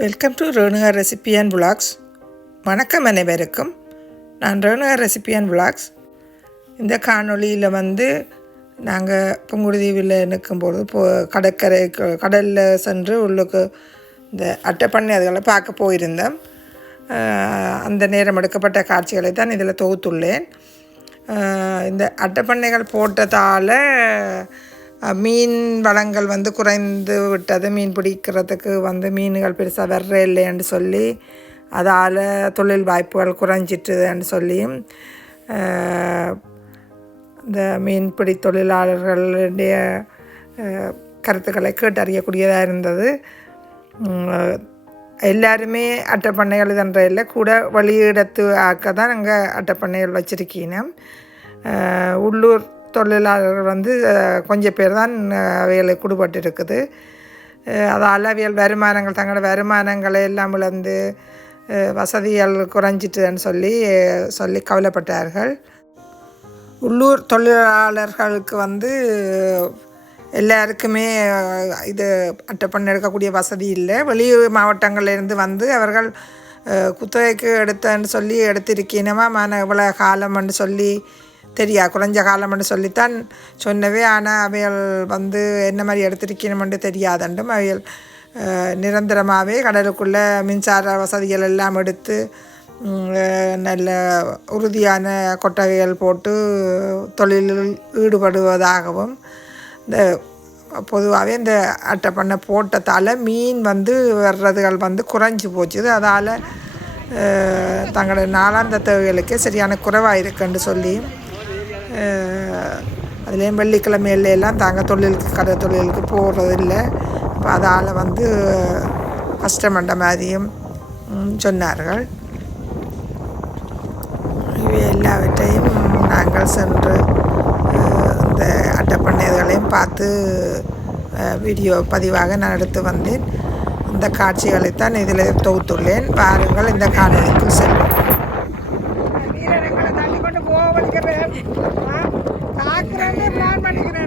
Welcome to Renuka recipe and vlogs வணக்கம் அனைவருக்கும். நான் ரேணுகா ரெசிபி அண்ட் விலாக்ஸ் இந்த காணொளியில் வந்து நாங்கள் புங்குடுதீவில் நிற்கும்போது போ கடற்கரை கடலில் சென்று உள்ளுக்கு இந்த அட்டைப்பண்ணி அதுகளை பார்க்க போயிருந்தோம். அந்த நேரம் எடுக்கப்பட்ட காட்சிகளை தான் இதில் தொகுத்துள்ளேன். இந்த அட்டைப்பண்ணைகள் போட்டதால் மீன் வளங்கள் வந்து குறைந்து விட்டது. மீன் பிடிக்கிறதுக்கு வந்து மீன்கள் பெருசாக வர்ற இல்லைன்னு சொல்லி அதால் தொழில் வாய்ப்புகள் குறைஞ்சிட்டுன்னு சொல்லி இந்த மீன்பிடி தொழிலாளர்களுடைய கருத்துக்களை கேட்டறியக்கூடியதாக இருந்தது. எல்லாருமே அட்டைப்பண்ணைகள் இதுன்ற இல்லை கூட வெளியிடத்து ஆக்க தான் நாங்கள் அட்டைப்பண்ணைகள் வச்சுருக்கீங்க உள்ளூர் தொழிலாளர்கள் வந்து கொஞ்சம் பேர் தான் அஹ், அவைகளுக்கு குடுபட்டு இருக்குது அதால் அவியல் வருமானங்கள் தங்களோட வருமானங்களை எல்லாம் இழந்து வசதிகள் குறைஞ்சிட்டுன்னு சொல்லி சொல்லி கவலைப்பட்டார்கள். உள்ளூர் தொழிலாளர்களுக்கு வந்து எல்லாருக்குமே இது அட்டைப்பண்ணை எடுக்கக்கூடிய வசதி இல்லை. வெளி மாவட்டங்கள்லேருந்து வந்து அவர்கள் குத்தகைக்கு எடுத்தேன்னு சொல்லி எடுத்திருக்கீனமா மன இவ்வளோ காலம்னு சொல்லி தெரியா குறைஞ்ச காலம்னு சொல்லித்தான் சொன்னவே. ஆனால் அவைகள் வந்து என்ன மாதிரி எடுத்திருக்கணுமென்று தெரியாதண்டும் அவைகள் நிரந்தரமாகவே கடலுக்குள்ளே மின்சார வசதிகள் எல்லாம் எடுத்து நல்ல உறுதியான கொட்டகைகள் போட்டு தொழிலில் ஈடுபடுவதாகவும் இந்த பொதுவாகவே இந்த அட்டை பண்ணை போட்டதால் மீன் வந்து வர்றதுகள் வந்து குறைஞ்சி போச்சுது. அதால் தங்களோட நாளாந்த தேவைகளுக்கே சரியான குறைவாக இருக்குன்னு சொல்லி அதுலேயும் வெள்ளிக்கிழமையில எல்லாம் தாங்க தொழிலுக்கு கடை தொழிலுக்கு போகிறது இல்லை அப்போ அதால் வந்து கஷ்டமண்ட மாதிரியும் சொன்னார்கள். இவை எல்லாவற்றையும் நாங்கள் சென்று இந்த அட்டைப்பண்ணைகளையும் பார்த்து வீடியோ பதிவாக நான் எடுத்து வந்தேன். இந்த காட்சிகளைத்தான் இதில் தொகுத்துள்ளேன். வாருங்கள் இந்த காணொலிக்கு செல்வோம். வீரர்களை தள்ளி பிளான் பண்ணிக்கிறேன்.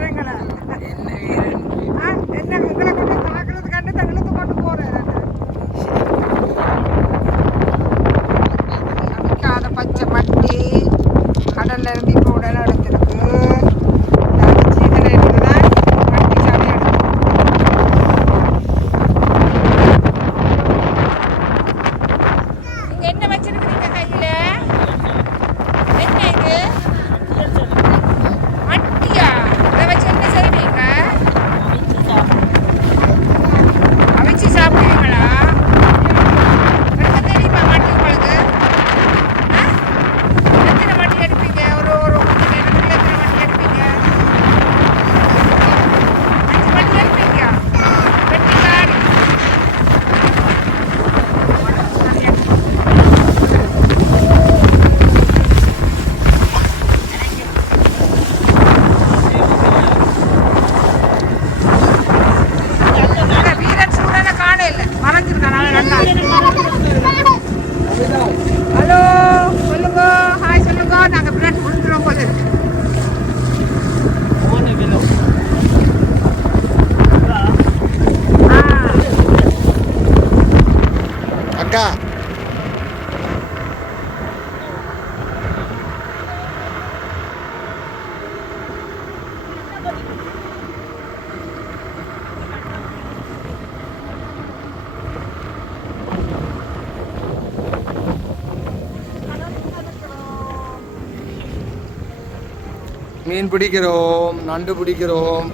மீன் பிடிக்கிறோம் நண்டு பிடிக்கிறோம்.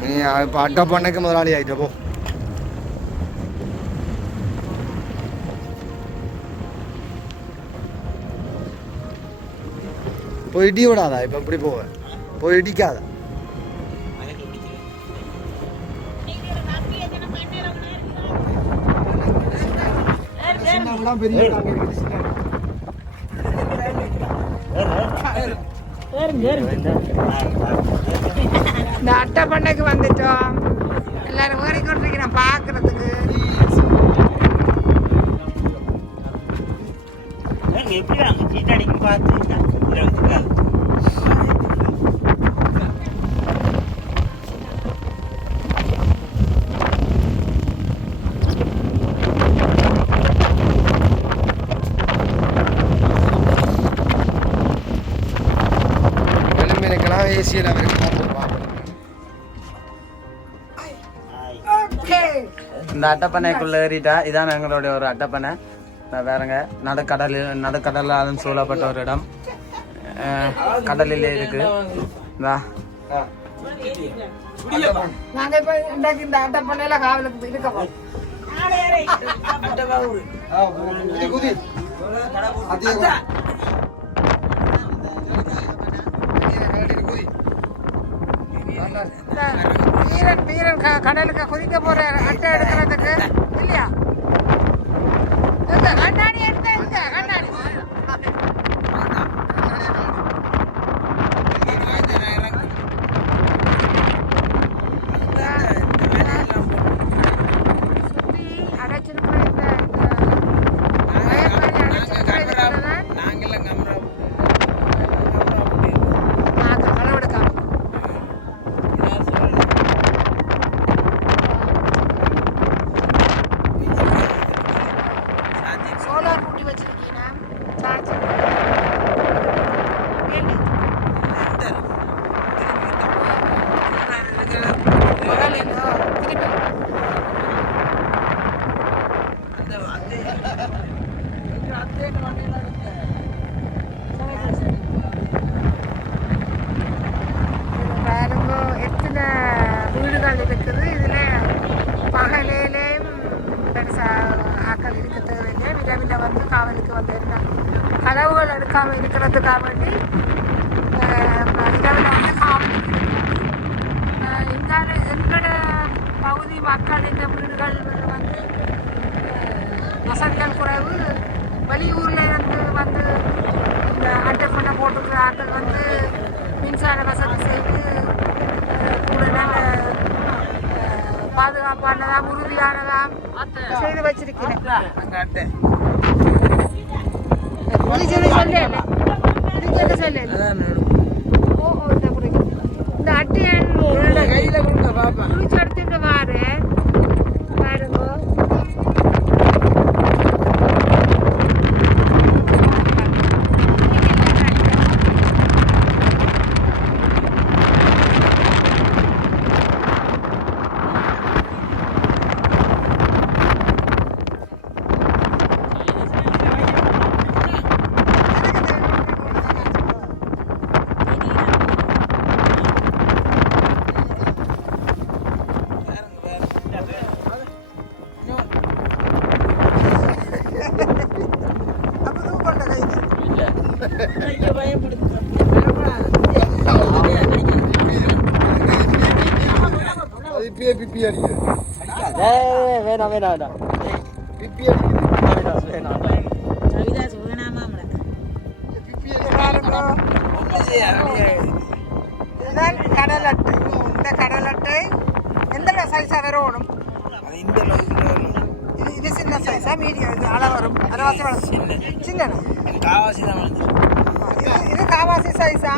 நீ இப்போ அட்டை பண்ணைக்கு முதலாளி ஆயிட்ட போ. போய் இடி விடாதா இப்போ இப்படி போவ போய் இடிக்காத. பெரிய இந்த அட்டை பண்ணைக்கு வந்துட்டோம். எல்லாரும் ஏறி கொண்டிருக்கிறேன் பார்க்கறதுக்கு. எப்படி அங்கே சீட்டடிக்கும் பார்த்து? தேசிய இந்த அட்டப்பனைக்குள்ளே ஏறிட்டா இதான் எங்களுடைய ஒரு அட்டப்பனை. நான் வேறங்க நடுக்கடலில் நடுக்கடலாலும் சூழப்பட்ட ஒரு இடம். கடலிலே இருக்கு. இந்த. அந்த வீரன் வீரன் க- கடலுக்கு குதிக்க போற அட்டை எடுக்கிறதுக்கு இல்லையா? கண்ணாடி எடுத்த இந்த கண்ணாடி பாருங்க எத்தனை வீடுகள் இருக்குது. இதில் பகலையிலேயும் பெருசாக ஆக்கள் இருக்க தேவையில்லை. விரைவில் வந்து காவலுக்கு வந்து இருந்தாங்க கதவுகள் எடுக்காமல் இருக்கிறதுக்காக வேண்டி இரவில் வந்து காவலுக்கு இங்கால எங்களோட பகுதி மக்கள் இந்த வீடுகள் வந்து வசதிகள் குறைவு. வெளியூர்ல இருந்து வந்து இந்த அட்டை பண்ண போட்டுக்கிற ஆட்கள் வந்து மின்சார வசதி செய்து கூட நல்ல பாதுகாப்பானதாம் உறுதியானதாம் செய்து வச்சிருக்கிறேன். சொல்லு சொல்லு இந்த புரிஞ்சு இந்த அட்டையை கையில் பிப்பி அடிக்குது ஏய், வேணாம் வேணாம் வேணாம். பிப்பி அடிக்குது வேணாம். பிப்பி இதுதான் கடல் அட்டை இந்த கடல் அட்டை எந்த சைஸாக வரணும் இது இது சின்ன சைஸா மீடியம் இது அளவு வரும். அரைவாசி வளரும் சின்ன. இது இது காவாசி சைஸா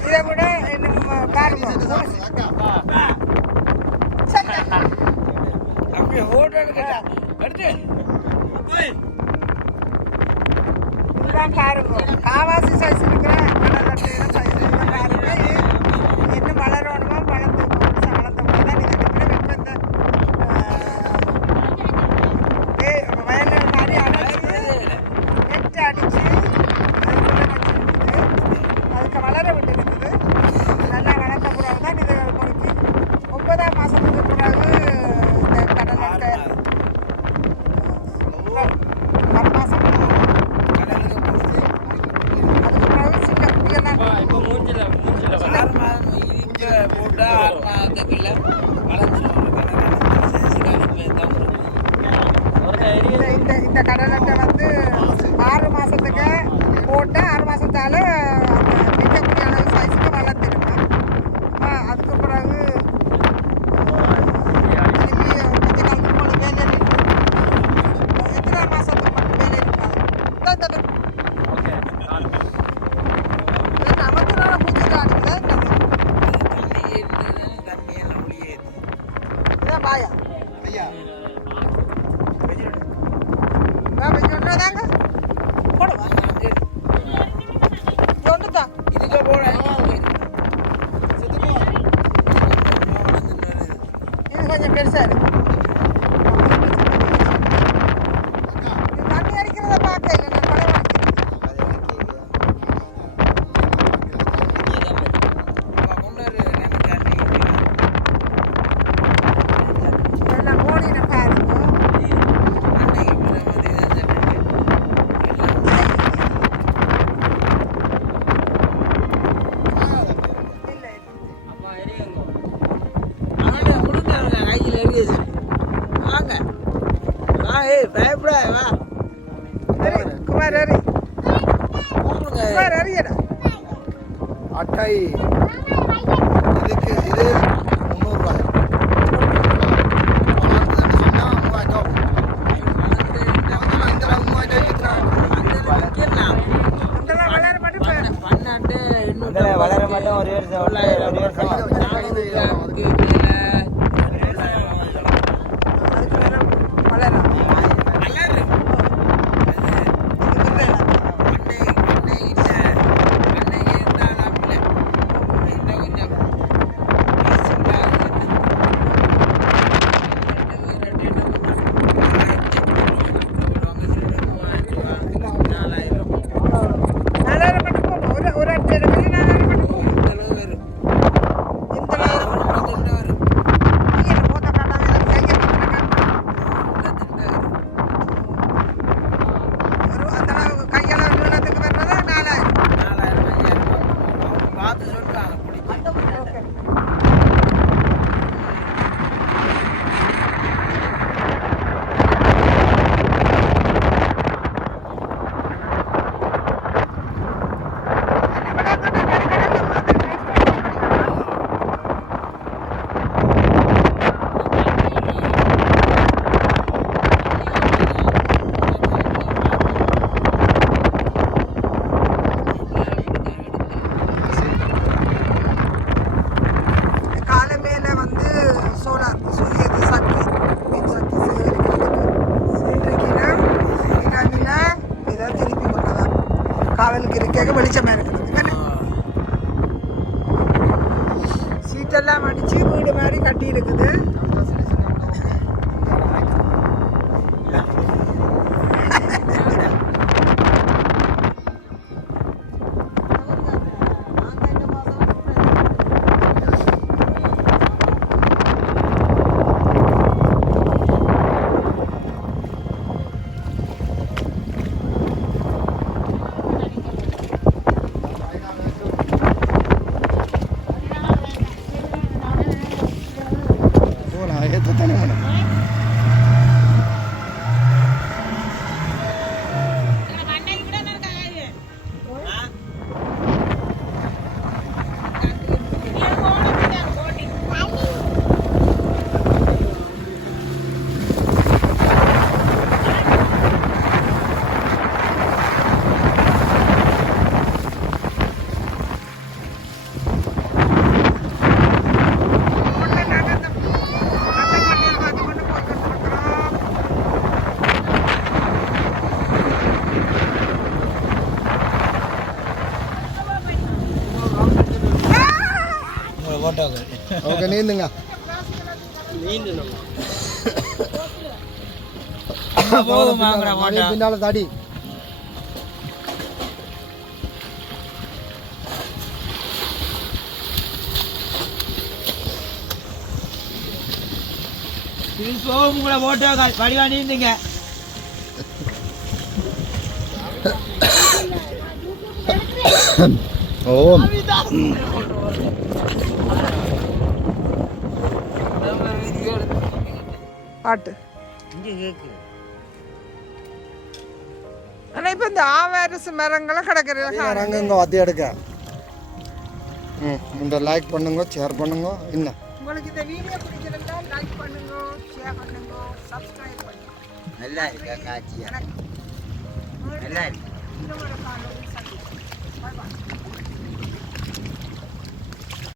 இதை விட பாருங்க. இதுதான் பாருங்க காவாசி சைஸ் இருக்கிற கடல் சைஸ் பாருங்க இது இன்னும் வளரணுமா வளர்ந்து போது தான் இது இருக்கிற வெப்ப இந்த ஏய் வயல்கள் மாதிரி அடைச்சு நெட் அடிச்சு அதுக்குள்ள வச்சிருக்குது அதுக்கு வளர விட்டு இருக்குது நல்லா வளர்ந்த பிறகு தான் இது பொறுக்கி ஒன்பதாம் மாசத்துக்கு பிறகு இந்த கடல் அட்டை ஒரு மாசம் அதுக்கு பிறகு சின்ன குட்டியெல்லாம் இந்த இந்த இந்த கடல் அட்டை வந்து ஆறு மாசத்துக்கு போட்டு ஆறு மாசத்தால அந்த மிகக்கூடிய அளவு சைஸுக்கு வளர்த்துருமா அதுக்கு பிறகு திரும்பி கொஞ்ச காலத்துக்கு போல வேலை இருக்கு எத்தனை மாசத்துக்கு மட்டும் வேலை இருக்காது இந்த இந்த இந்த நமக்கு நான் பூஜை காட்டுதா இதான் பாயா ஐயா தாங்க போடுவா ஒன்று தான் இது கொஞ்சம் பெருசா இருக்கு இது தண்ணி அடிக்கிறத பார்க்க இல்லை நான் படம் அடிக்கிறேன் இதெல்லாம் ஓடின பாருங்க இல்லை சரி குமார். ஹரி குமார் ஹரியடா அட்டை. இதுக்கு காவலுக்கு இருக்க வெளிச்சமாக இருக்கிறது. சீட்டெல்லாம் அடிச்சு வீடு மாதிரி கட்டி இருக்குது ஓகே நீந்துங்க. பின்னால தாடி. உங்களை போட்டோ வடிவா நீந்துங்க. ஓம் பாட்டு. ஆனால் இப்போ இந்த ஆவாரசு மரங்களும் கிடக்குறது நாங்கள் இங்கே வத்தி எடுக்க. ம் இந்த லைக் பண்ணுங்க ஷேர் பண்ணுங்க இன்னும் உங்களுக்கு இந்த வீடியோ பிடிச்சிருந்தா லைக் பண்ணுங்க ஷேர் பண்ணுங்க சப்ஸ்கிரைப் பண்ணுங்க. நல்லா இருக்கா எனக்கு நல்லா இருக்கு. இன்னும் ஒரு காணொலி சந்திப்போம். Bye bye.